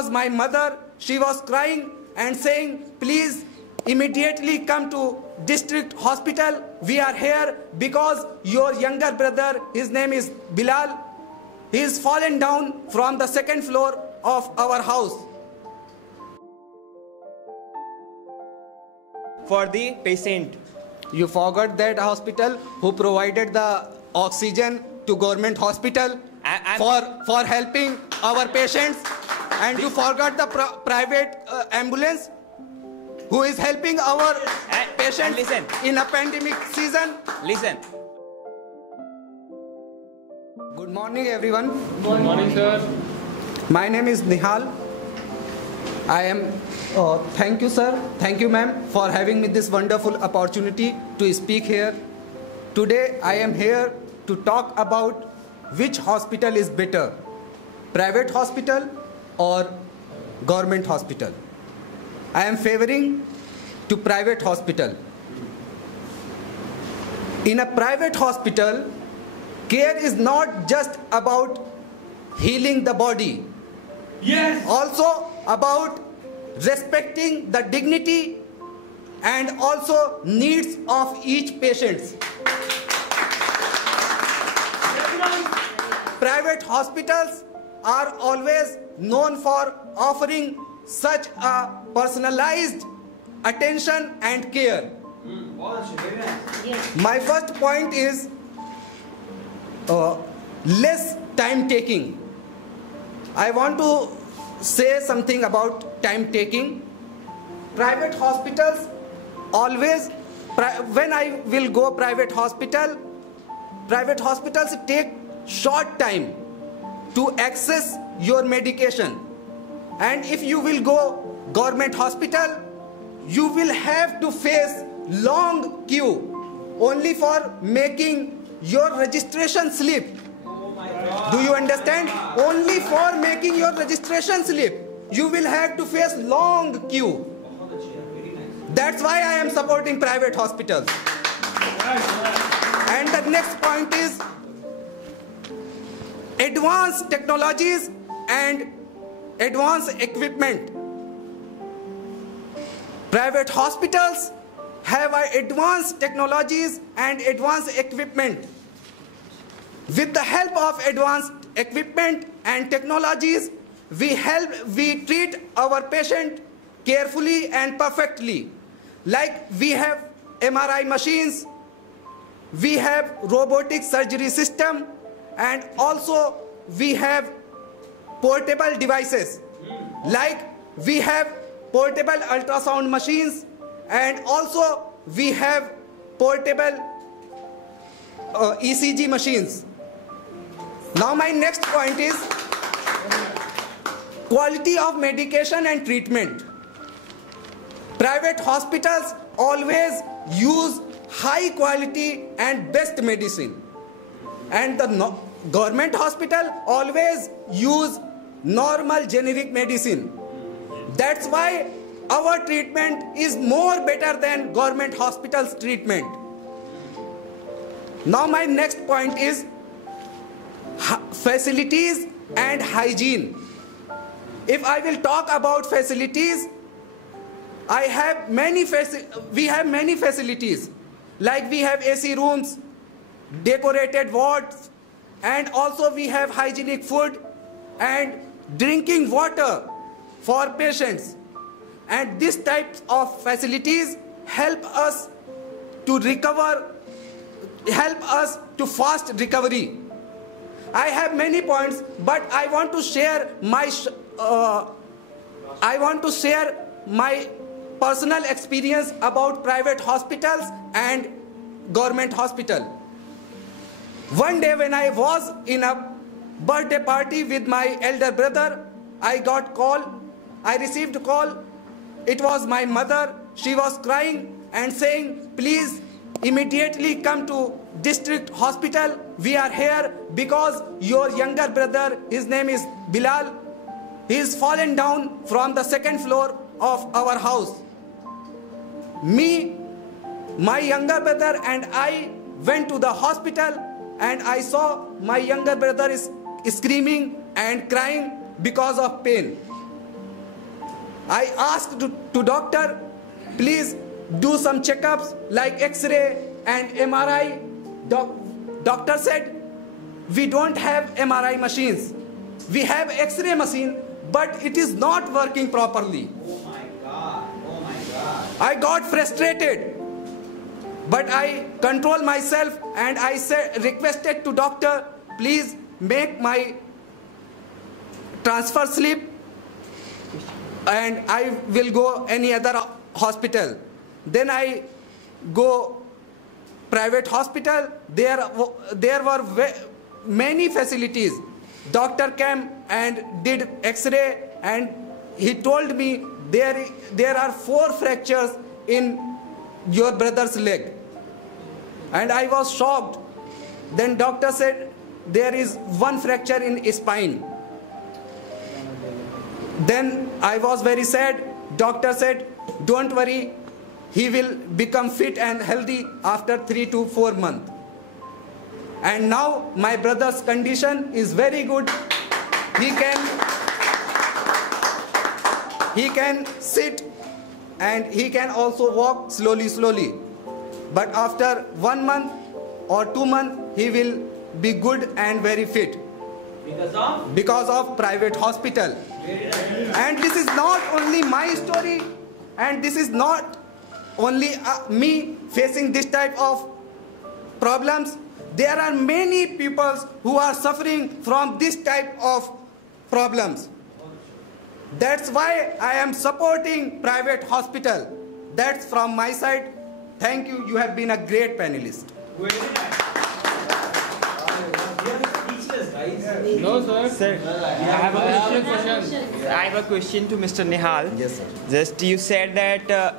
because my mother, she was crying and saying, please immediately come to district hospital. We are here because your younger brother, his name is Bilal, he is fallen down from the second floor of our house. For the patient. You forgot that hospital who provided the oxygen to government hospital for helping our patients, and you forgot the private ambulance who is helping our patients in a pandemic season. Listen. Good morning, everyone. Good morning, sir. My name is Nihal. I am. Thank you, sir. Thank you, ma'am, for having me this wonderful opportunity to speak here. Today, I am here to talk about which hospital is better, private hospital or government hospital. I am favoring to private hospital. In a private hospital, care is not just about healing the body. Yes. Also about respecting the dignity and also needs of each patient. Private hospitals are always known for offering such a personalized attention and care. My first point is less time taking. I want to say something about time taking. Private hospitals always, when I will go private hospitals take short time to access your medication. And if you will go government hospital, you will have to face long queue only for making your registration slip. Do you understand? Only for making your registration slip, you will have to face long queue. That's why I am supporting private hospitals. And the next point is advanced technologies and advanced equipment. Private hospitals have advanced technologies and advanced equipment. With the help of advanced equipment and technologies, we treat our patient carefully and perfectly. Like we have MRI machines, we have robotic surgery system, and also we have portable devices. Like we have portable ultrasound machines, and also we have portable ECG machines. Now my next point is quality of medication and treatment. Private hospitals always use high quality and best medicine, and the government hospital always use normal generic medicine. That's why our treatment is more better than government hospitals treatment. Now my next point is facilities and hygiene. If I will talk about facilities, we have many facilities. Like we have AC rooms, decorated wards, and also we have hygienic food and drinking water for patients. And these types of facilities help us to recover, help us to fast recovery. I have many points, but I want to share my personal experience about private hospitals and government hospital. One day when I was in a birthday party with my elder brother, I received a call. It was my mother. She was crying and saying, please immediately come to district hospital. We are here because your younger brother, his name is Bilal, he is fallen down from the second floor of our house. Me, my younger brother and I went to the hospital, and I saw my younger brother is screaming and crying because of pain. I asked to doctor, please do some checkups like X-ray and MRI. Doctor said, we don't have MRI machines. We have X-ray machine, but it is not working properly. Oh my God. Oh my God. I got frustrated, but I controlled myself and I requested to doctor, please make my transfer slip and I will go any other hospital. Then I go private hospital. There were many facilities. Doctor came and did X-ray and he told me there are 4 fractures in your brother's leg. And I was shocked. Then doctor said there is 1 fracture in his spine. Then I was very sad. Doctor said, don't worry, he will become fit and healthy after 3 to 4 months. And now my brother's condition is very good. He can sit and he can also walk slowly. But after 1 month or 2 months, he will be good and very fit. Because of private hospital. And this is not only my story, and this is not only me facing this type of problems. There are many people who are suffering from this type of problems. That's why I am supporting private hospital. That's from my side. Thank you. You have been a great panelist. No, sir. Sir, I have a question to Mr. Nihal. Yes, sir. Just you said that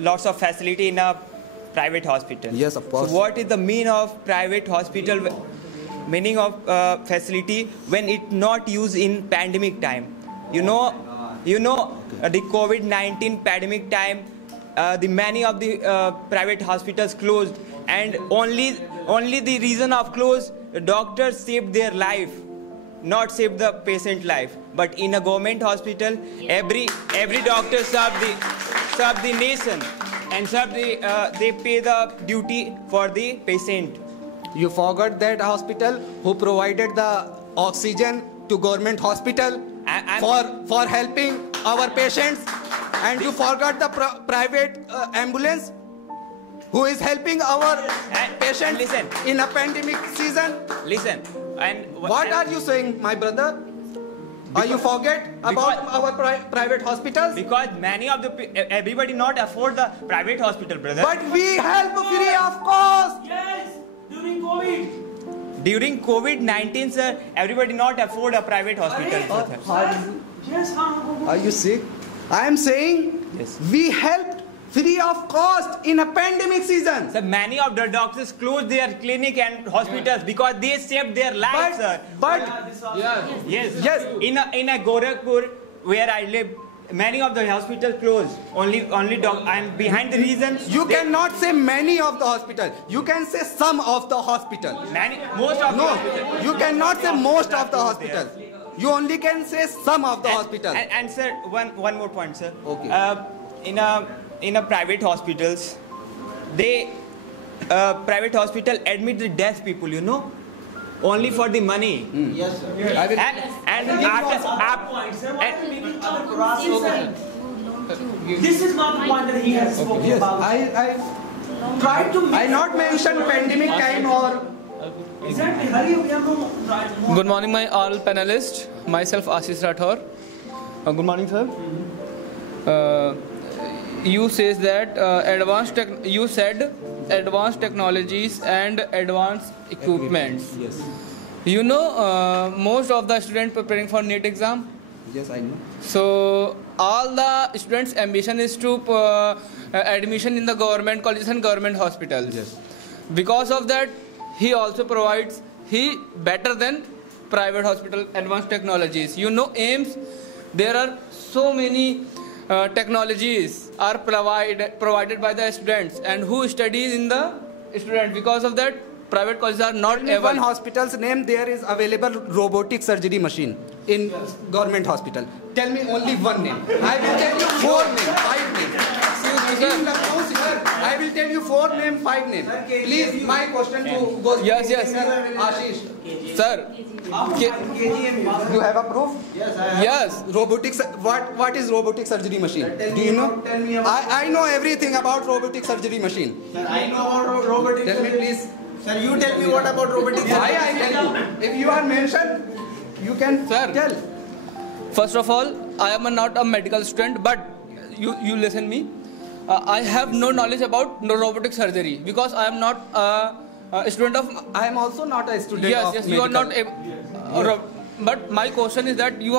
lots of facility in a private hospital. Yes, of course. So what is the meaning of private hospital? Meaning of facility when it not used in pandemic time? The COVID-19 pandemic time, the many of the private hospitals closed, and only the reason of close, the doctors saved their life, not saved the patient life. But in a government hospital, every doctor serve the nation and they pay the duty for the patient. You forgot that hospital who provided the oxygen to government hospital for helping our patients, and you forgot the private ambulance who is helping our patients in a pandemic season. Listen, What are you saying, my brother? Are you forget about our private hospitals? Because many of everybody not afford the private hospital, brother. But we help free of cost. Yes. During COVID. During COVID-19, sir, everybody not afford a private hospital. Yes. Are you sick? I am saying Yes. we helped free of cost in a pandemic season. Sir, many of the doctors closed their clinic and hospitals because they saved their lives, sir. But Yes. Yes. In a Gorakhpur, where I live, many of the hospitals closed. Only and behind the reasons you cannot say many of the hospital. You can say some of the hospital. most of the No, hospitals. you cannot say most of the hospital. You only can say some of the hospital. And sir, one more point, sir. Okay. In a private hospitals, they private hospital admit the deaf people, only for the money. Yes, sir. I will, And This is not the point that he has spoken yes, about. I Try to make not mention pandemic time or exactly. Hurry up, we have no right. Good morning, my all panelists. Myself, Ashish Rathore. Good morning, sir. You says that you said advanced technologies and advanced equipments. Yes. Most of the students preparing for NEET exam. Yes, I know. So all the students' ambition is to admission in the government colleges and government hospitals. Yes. Because of that, he also provides better than private hospital advanced technologies. AIMS, there are so many technologies are provided by the students, and who studies in the student. Because of that, private colleges are not In one able. hospital's name, there is available robotic surgery machine in government hospital. tell me only one name. I will tell you 4 names, 5 names. Excuse me, sir. I will tell you 4 names, 5 names. Please, my question to goes to Yes, yes. Ashish. Sir, You have a proof? yes. Robotics. What is robotic surgery machine? Do you know? Tell me about. I know everything about robotic surgery machine. Sir, I know about robotic. Tell me please. Sir, you tell me what about robotic. Why I tell you? If you are mentioned, you can Sir. tell. First of all, I am not a medical student, but you listen me. I have no knowledge about robotic surgery because I am not a student of. I am also not a student Yes, of yes, you are medical. not. But my question is that you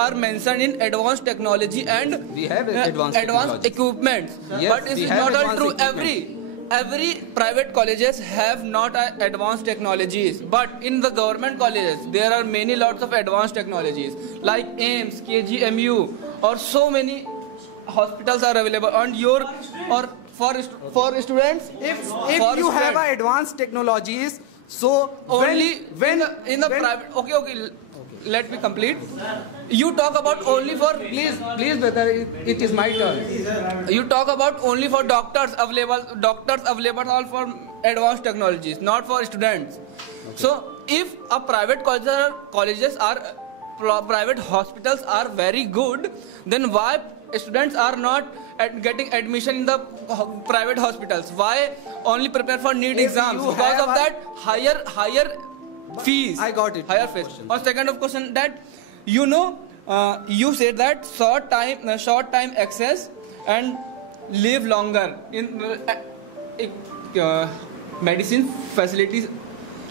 are mentioned in advanced technology and We have advanced technology. equipment. Yes, But it we is have not all advanced true. equipment. Every private colleges have not advanced technologies, but in the government colleges there are many lots of advanced technologies like AIMS, KGMU, or so many hospitals are available. And or for students, If for you have students. advanced technologies, so Only when in the private. Okay. Let me complete. You talk about only for please brother, it is my turn. You talk about only for doctors available all for advanced technologies, not for students. So if a private private hospitals are very good, then why students are not getting admission in the private hospitals? Why only prepare for NEET If exams? you Because have of that higher fees. I got it. Higher fees. Or second of question that you said that short time access and live longer in medicine facilities.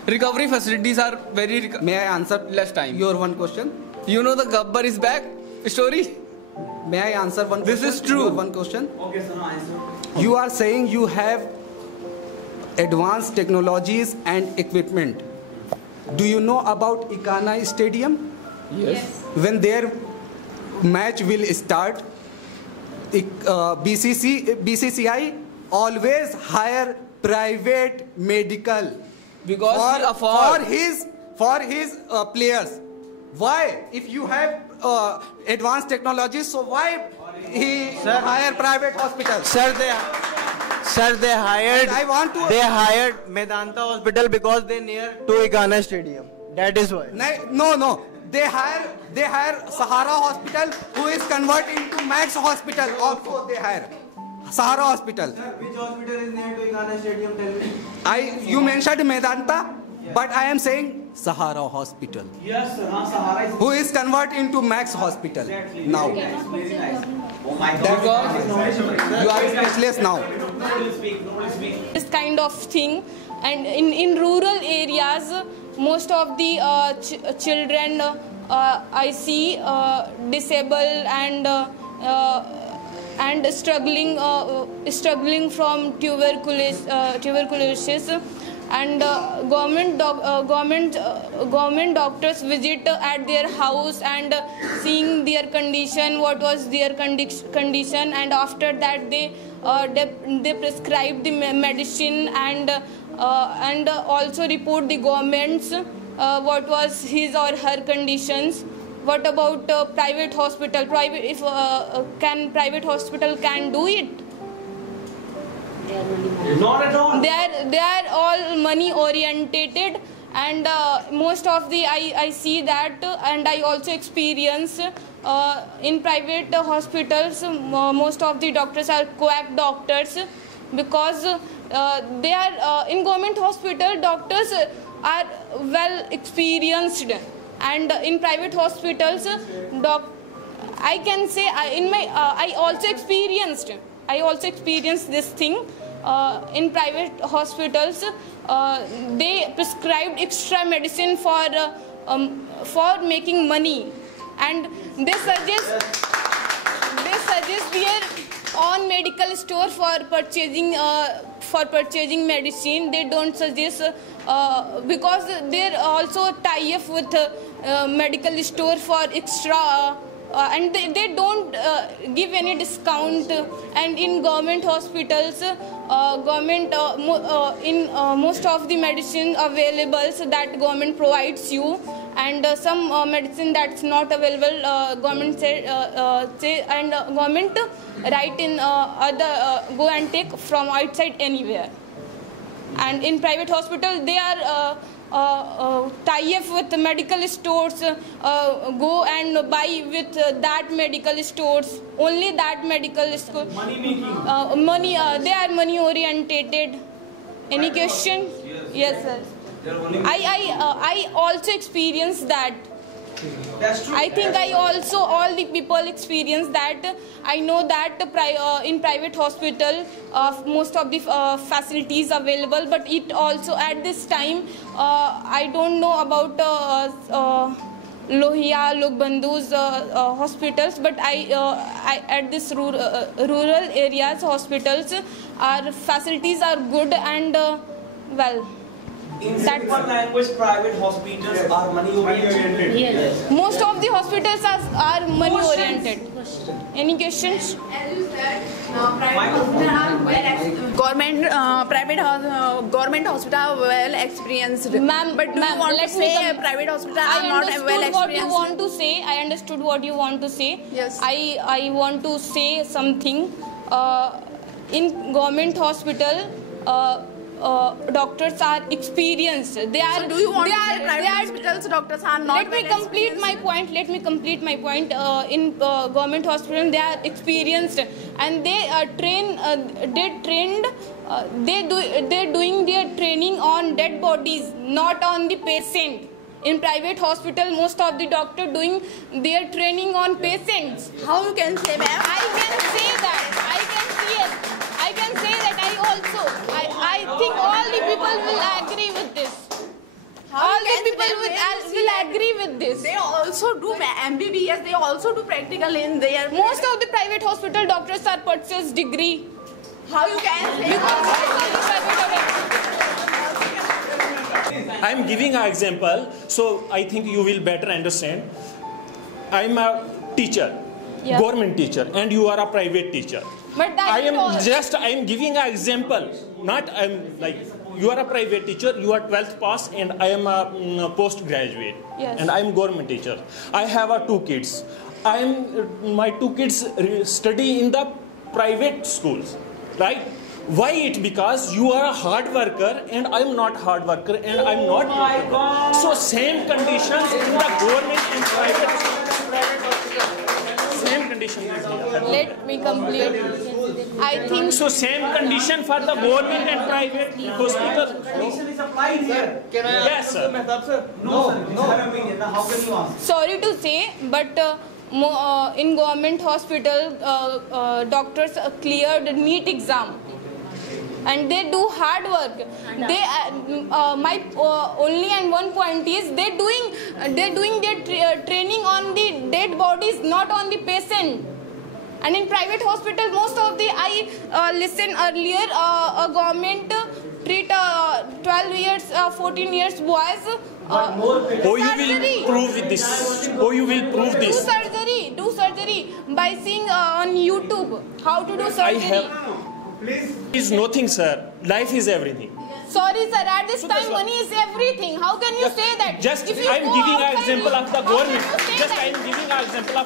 Recovery facilities are very May I answer less time. your one question? You know the Gabbar is back story. May I answer one This question? is true. Your one question. Okay, sir, answer. You are saying you have advanced technologies and equipment. Do you know about Ikana Stadium? Yes. When their match will start, BCCI always hire private medical Because we afford. for his players. Why? If you have advanced technologies, so why he hire private hospitals? Sir, they hired. And I want to. They hired Medanta Hospital because they near to Ikana Stadium. That is why. No. They hire Sahara Hospital, who is converted into Max Hospital. Also, they hire Sahara Hospital. Which hospital is near to Ikana Stadium? Tell me. You mentioned Medanta, but I am saying Sahara Hospital, Yes, sir. Sahara is who is converted into Max Hospital exactly. now. Very nice. Oh my Because You are speechless now. Nobody speak. This kind of thing, and in rural areas most of the children I see disabled and struggling from tuberculosis, and government doctors visit at their house and seeing their condition, what was their condition, and after that they prescribe the medicine and also report the governments what was his or her conditions. What about private hospital? Private hospital can do it? Not at all. They are all money orientated, and most of the I see that, and I also experience in private hospitals most of the doctors are quack doctors, because they are in government hospital doctors are well experienced, and in private hospitals I can say I also experienced this thing. In private hospitals, they prescribed extra medicine for making money, and they suggest their own medical store for purchasing medicine. They don't suggest because they also tie up with medical store for extra. And they don't give any discount, and in government hospitals in most of the medicine available that government provides you, and some medicine that's not available, government say and government write in other go and take from outside anywhere. And in private hospital they are tie up with medical stores, go and buy with that medical stores, only that medical store. Money making. They are money orientated. Any question? Yes, sir. I also experienced that. That's true. I think all the people experience that. I know that in private hospital most of the facilities available, but it also at this time I don't know about Lohia, Logbandhu's hospitals, but I at this rural areas hospitals, our facilities are good and well. In simple language, private hospitals are money oriented. Yes. Most of the hospitals are money oriented. Any questions? As you said, private hospital are well experienced. Ma'am, but do you want to say private hospital are not well experienced? What you want to say. I understood what you want to say. Yes. I want to say something. In government hospital, doctors are experienced. They are. So do you want to say private hospitals doctors are not? Let me complete my point. In government hospital, they are experienced and they they're doing their training on dead bodies, not on the patient. In private hospital, most of the doctor doing their training on patients. How you can say, ma'am? I can say that. I I think all the people will agree with this. All the people will agree with this. They also do MBBS. They also do practical in their. Most of the private hospital doctors are purchased degree. How you can say? Because most of the private. I am giving an example, so I think you will better understand. I am a teacher, Yeah. government teacher, and you are a private teacher. But that I is all. am giving an example. Not I am like you are a private teacher, you are 12th pass, and I am a postgraduate, Yes. and I am government teacher. I have two kids. My two kids study in the private schools, right? Why it? Because you are a hard worker and I am not hard worker and I am not. Oh my God. So same conditions in the government and private same conditions is here. Let me complete. I think So same condition for the government and private hospital. Condition is applied here. Yes, sir. No, sir. It's her opinion. Now, how can you ask? sorry to say, but in government hospital, doctors cleared NEET exam. And they do hard work. They my only and one point is they're doing their training on the dead bodies, not on the patient. And in private hospital, most of the I listened earlier, a government treat 12 years, 14 years boys. Oh, you will prove this. Oh, you will prove this. Do surgery by seeing on YouTube how to do surgery. Is nothing, sir. Life is everything. Sorry, sir. At this time, money is everything. How can you say that? Just If you I am go giving an outside, example of the how can government. you say Just that? I am giving an example of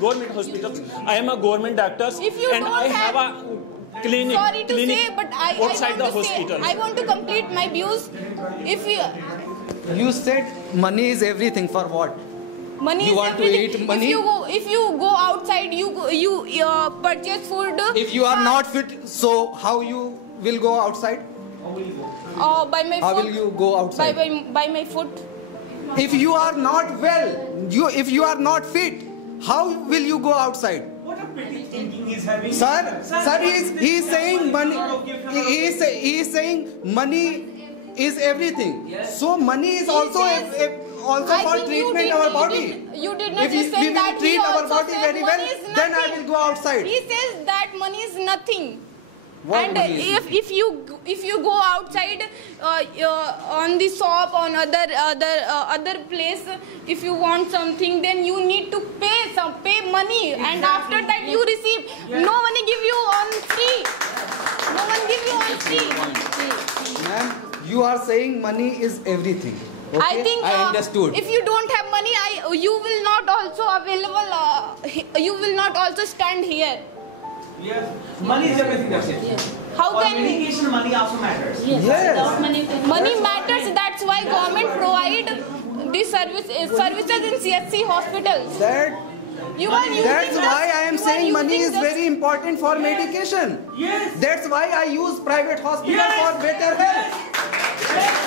government hospitals. I am a government doctor If you and don't I have a clinic. Sorry to say, but I outside the want to hospital. say, I want to complete my views. If You said money is everything for what? money You is want to everything. eat money? If you go outside, you purchase food. If you are not fit, so how you will go outside? By my How foot. will you go outside? By my foot. If you are not well, if you are not fit, how will you go outside? What a pity thinking he's having. Sir, he is saying money. He is saying money is everything. So money is also also I for think you treatment did- our you body. You did not If we listen that will treat he our also body said very well, money is then I nothing. will go outside. He says that money is nothing. What And money is if you go outside on the shop on other place, if you want something, then you need to pay money, and after that you receive. No one give you on free. No one give you on free. Ma'am, you are saying money is everything. Okay? I think I understood. if you don't you will not also available. You will not also stand here. Yes. Money is everything. That's it. How For can medication, money also matters. Yes. money matters? That's why government provide the services in CSC hospitals. You are using That's why I am you are saying money using is very important for medication. Yes. That's why I use private hospital Yes. for better health.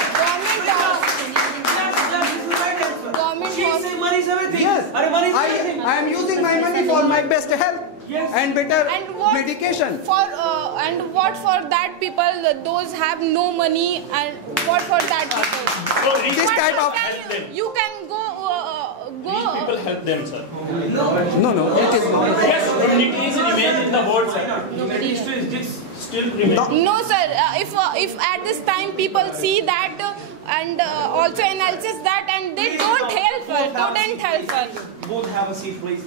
Government She is saying money is everything. Yes, Are money is everything. I am using my money for my best health Yes. and better and what medication. for and what for that people those have no money, and what for that people? So rich This type of You can go people help them, sir. no, it is not. Yes, communities remain in the world, sir. Still remain. No, sir. If at this time people see that and also analysis that and they don't help her, couldn't help her. Both have a seat, please.